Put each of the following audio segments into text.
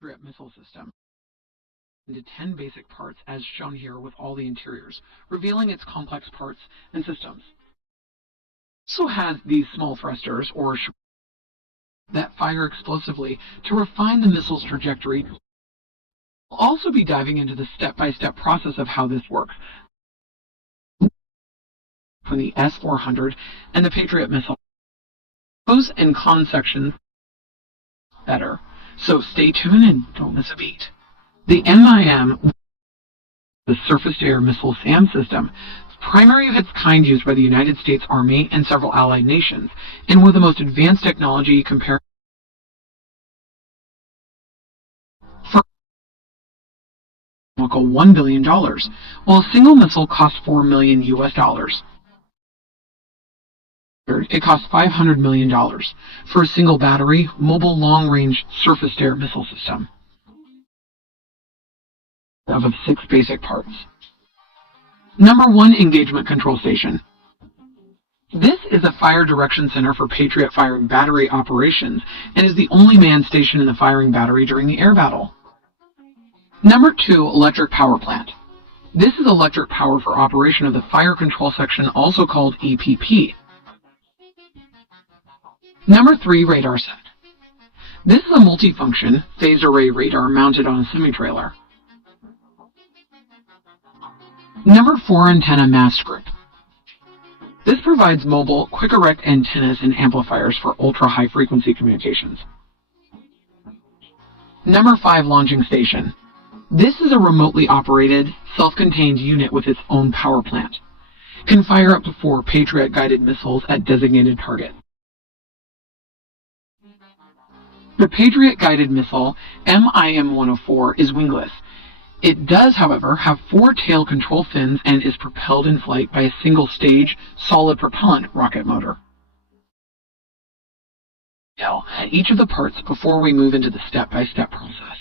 Patriot missile system into 10 basic parts as shown here with all the interiors, revealing its complex parts and systems. It also has these small thrusters or that fire explosively to refine the missile's trajectory. We'll also be diving into the step-by-step process of how this works from the S-400 and the Patriot missile. Pros and cons sections better, so stay tuned and don't miss a beat. The MIM, the surface-to-air missile SAM system, primary of its kind used by the United States Army and several allied nations, and with the most advanced technology compared for $1 billion, while a single missile costs $4 million US. It costs $500 million for a single battery, mobile long-range surface-to-air missile system of 6 basic parts. Number 1, Engagement Control Station. This is a fire direction center for Patriot firing battery operations and is the only manned station in the firing battery during the air battle. Number 2, Electric Power Plant. This is electric power for operation of the Fire Control Section, also called EPP. Number 3, Radar Set. This is a multifunction phased array radar mounted on a semi-trailer. Number 4, Antenna Mast Group. This provides mobile, quick erect antennas and amplifiers for ultra-high frequency communications. Number 5, Launching Station. This is a remotely operated, self-contained unit with its own power plant. Can fire up to 4 Patriot guided missiles at designated targets. The Patriot guided missile MIM-104 is wingless. It does, however, have 4 tail control fins and is propelled in flight by a single-stage, solid propellant rocket motor. At each of the parts before we move into the step-by-step process.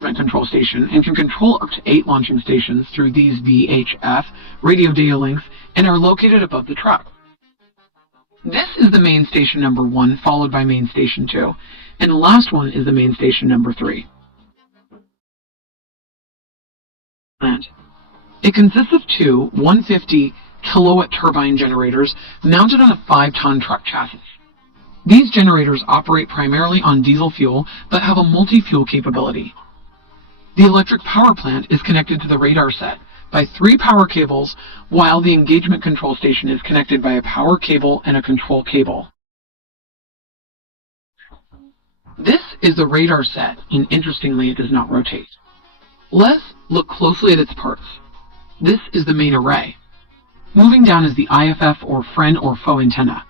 Control station and can control up to 8 launching stations through these VHF radio data links and are located above the truck. This is the main station number 1, followed by main station 2, and the last one is the main station number 3. It consists of 2 150 kilowatt turbine generators mounted on a 5-ton truck chassis. These generators operate primarily on diesel fuel but have a multi-fuel capability. The electric power plant is connected to the radar set by 3 power cables, while the engagement control station is connected by a power cable and a control cable. This is the radar set, and interestingly, it does not rotate. Let's look closely at its parts. This is the main array. Moving down is the IFF or friend or foe antenna.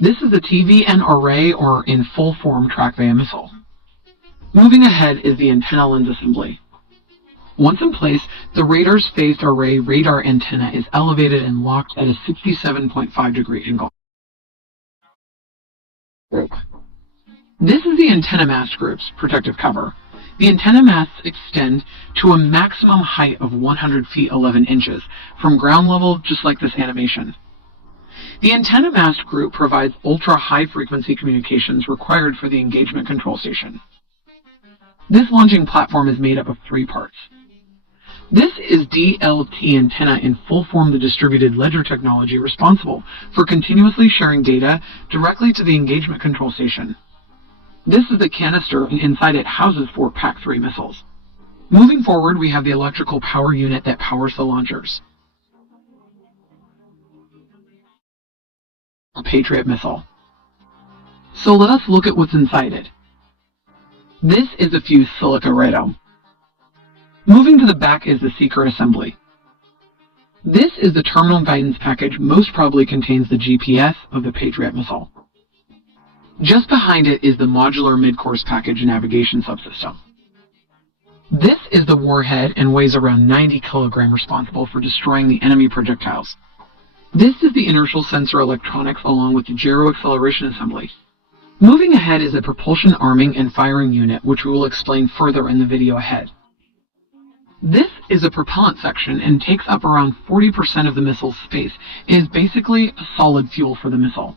This is the TVN array, or in full form tracked by a missile. Moving ahead is the antenna lens assembly. Once in place, the radar's phased array radar antenna is elevated and locked at a 67.5 degree angle. This is the antenna mast group's protective cover. The antenna masts extend to a maximum height of 100 feet 11 inches from ground level, just like this animation. The antenna mast group provides ultra-high frequency communications required for the engagement control station. This launching platform is made up of 3 parts. This is DLT antenna, in full form the distributed ledger technology responsible for continuously sharing data directly to the engagement control station. This is the canister, and inside it houses 4 PAC-3 missiles. Moving forward, we have the electrical power unit that powers the launchers. A Patriot missile. So let us look at what's inside it. This is a fused silica radome. Moving to the back is the secret assembly. This is the terminal guidance package, most probably contains the GPS of the Patriot missile. Just behind it is the modular mid-course package navigation subsystem. This is the warhead and weighs around 90 kilograms, responsible for destroying the enemy projectiles. This is the inertial sensor electronics along with the gyro acceleration assembly. Moving ahead is a propulsion arming and firing unit, which we will explain further in the video ahead. This is a propellant section and takes up around 40% of the missile's space. It is basically a solid fuel for the missile.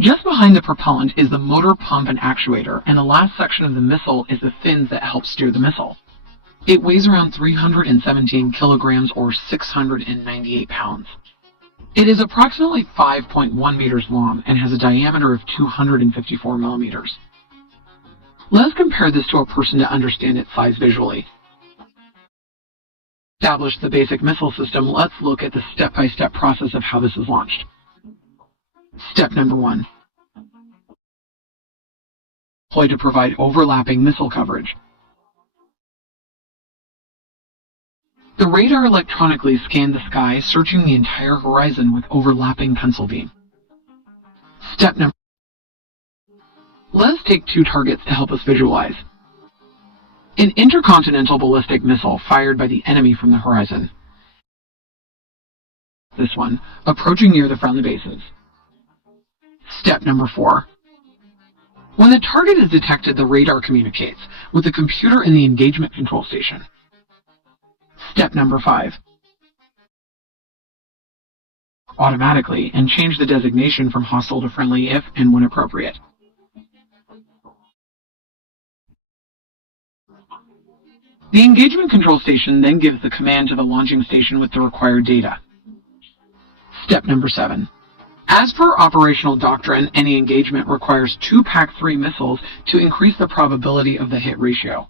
Just behind the propellant is the motor pump and actuator, and the last section of the missile is the fins that help steer the missile. It weighs around 317 kilograms or 698 pounds. It is approximately 5.1 meters long and has a diameter of 254 millimeters. Let's compare this to a person to understand its size visually. To establish the basic missile system, let's look at the step-by-step process of how this is launched. Step number 1. Deploy to provide overlapping missile coverage. The radar electronically scanned the sky, searching the entire horizon with overlapping pencil beam. Step number 2. Let's take two targets to help us visualize. An intercontinental ballistic missile fired by the enemy from the horizon. This one, approaching near the friendly bases. Step number 4. When the target is detected, the radar communicates with the computer in the engagement control station. Step number 5. Automatically and change the designation from hostile to friendly if and when appropriate. The engagement control station then gives the command to the launching station with the required data. Step number 7. As per operational doctrine, any engagement requires 2 PAC-3 missiles to increase the probability of the hit ratio.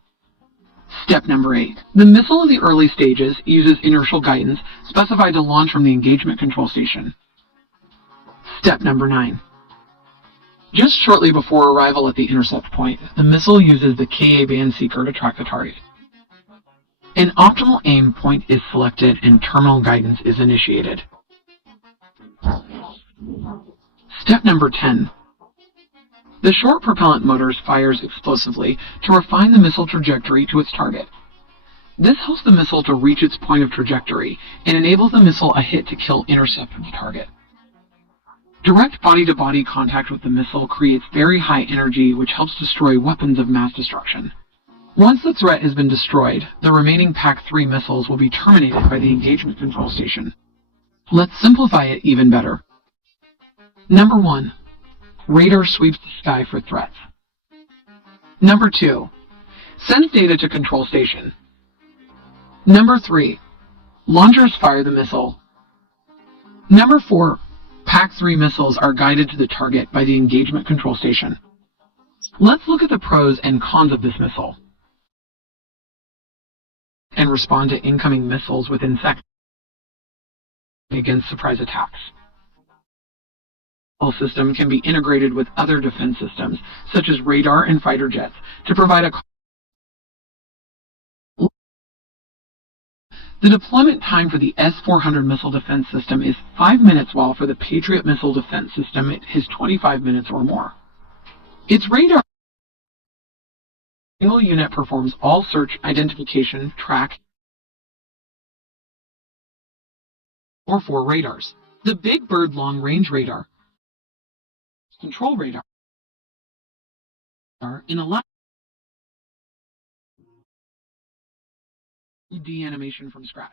Step number 8. The missile in the early stages uses inertial guidance specified to launch from the engagement control station. Step number 9. Just shortly before arrival at the intercept point, the missile uses the Ka-band seeker to track the target. An optimal aim point is selected and terminal guidance is initiated. Step number 10. The short propellant motors fires explosively to refine the missile trajectory to its target. This helps the missile to reach its point of trajectory and enables the missile a hit-to-kill intercept of the target. Direct body-to-body contact with the missile creates very high energy, which helps destroy weapons of mass destruction. Once the threat has been destroyed, the remaining PAC-3 missiles will be terminated by the engagement control station. Let's simplify it even better. Number 1. Radar sweeps the sky for threats. Number 2. Sends data to control station. Number 3. Launchers fire the missile. Number 4. PAC-3 missiles are guided to the target by the engagement control station. Let's look at the pros and cons of this missile and respond to incoming missiles within seconds against surprise attacks. The system can be integrated with other defense systems, such as radar and fighter jets, to provide a The deployment time for the S-400 missile defense system is 5 minutes, while for the Patriot missile defense system it is 25 minutes or more. Its radar single unit performs all search, identification, track, or 4 radars. The Big Bird long-range radar, control radar, in a de-animation from scratch.